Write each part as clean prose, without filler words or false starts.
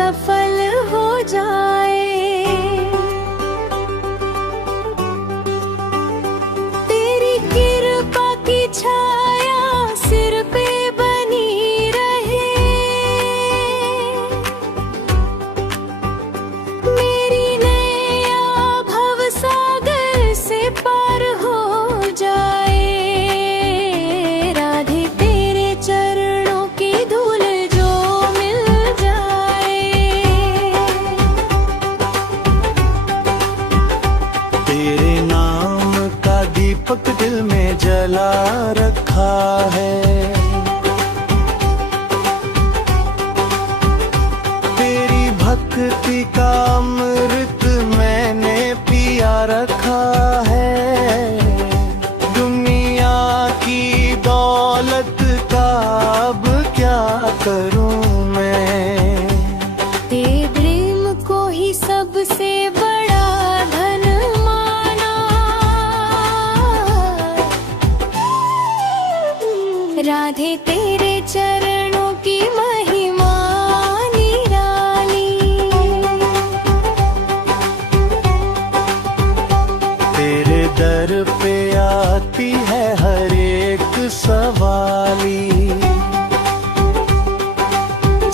सफल हो जाए। तेरी कृपा की छाया सिर पे बनी रहे, मेरी नैया भव सागर से पार हो जाए। राधे तेरे चरणों की धूल जो मिल जाए। तेरे नाम का दीपक दिल में जला रखा है, तेरी भक्ति का अमृत मैंने पिया रखा है। दुनिया की दौलत का अब क्या करूं मैं, तेरे प्रेम को ही सबसे बड़ा धन माना। राधे तेरे चरणों की महिमा निराली। तेरे दर पे आती है हर एक सवाली।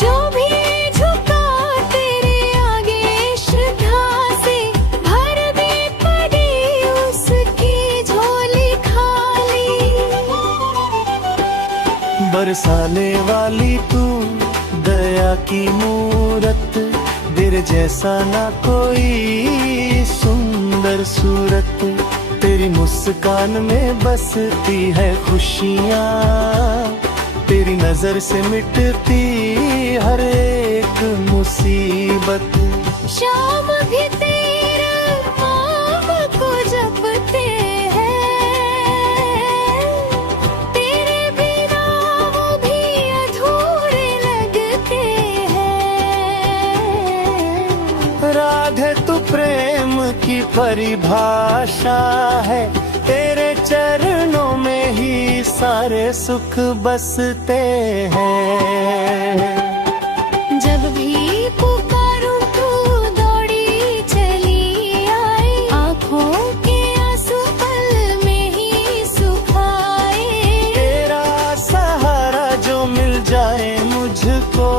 जो भी झुका तेरे आगे श्रद्धा से, भर दे पड़ी उसकी झोली खाली। बरसाने वाली तू दया की मूरत, तेरे जैसा ना कोई सुंदर सूरत। तेरी मुस्कान में बसती है खुशियाँ, तेरी नजर से मिटती हर एक मुसीबत। शाम भी तेरा नाम को जपते हैं, तेरे बिना वो भी अधूरे लगते हैं। राधे तू प्रेम की परिभाषा है, तेरे चरणों में ही सारे सुख बसते हैं। जब भी पुकारूं तू दौड़ी चली आए, आँखों के आंसू पल में ही सुखाए। तेरा सहारा जो मिल जाए मुझको,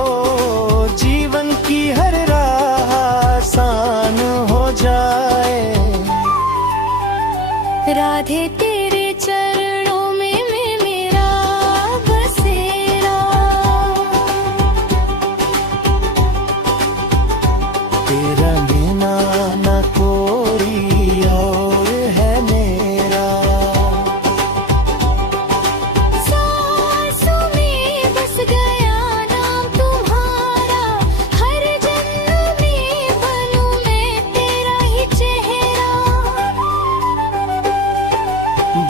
जीवन की हर राह आसान हो जाए। राधे तेरे चरणों में मेरा बसेरा। तेरा बिना न कोई और है मेरा। सांसों में बस गया नाम तुम्हारा, हर जन्म में बनूं मैं तेरा ही चेहरा।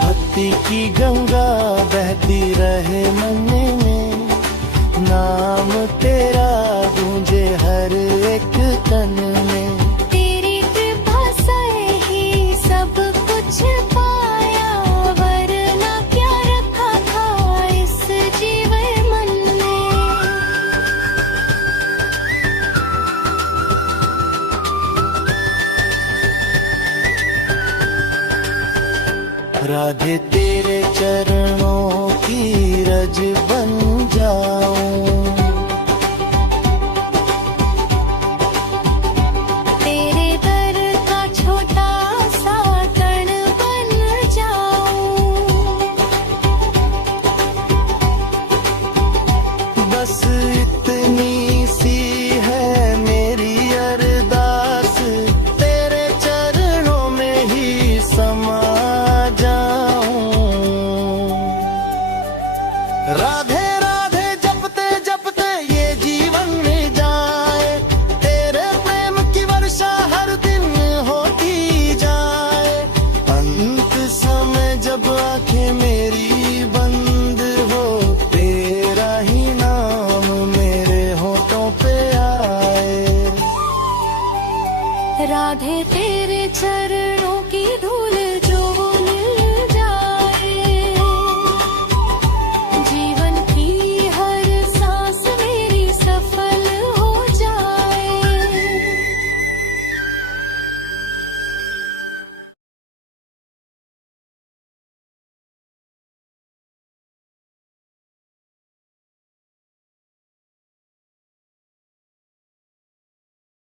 भक्ति की गंगा बहती रहे मन में, नाम तेरा गूंजे हर एक तन में। तेरी कृपा से ही सब कुछ पाया, वरना क्या रखा था इस जीवन मन में। राधे तेरे चरणों की रज बन जाऊं, तेरे दर का छोटा सा कण बन जाऊं। बस इतनी सी है मेरी अरदास, तेरे चरणों में ही समा जाऊं। राधे राधे जपते जपते ये जीवन में जाए, तेरे प्रेम की वर्षा हर दिन होती जाए। अंत समय जब आंखें मेरी बंद हो, तेरा ही नाम मेरे होठों पे आए। राधे तेरे चरण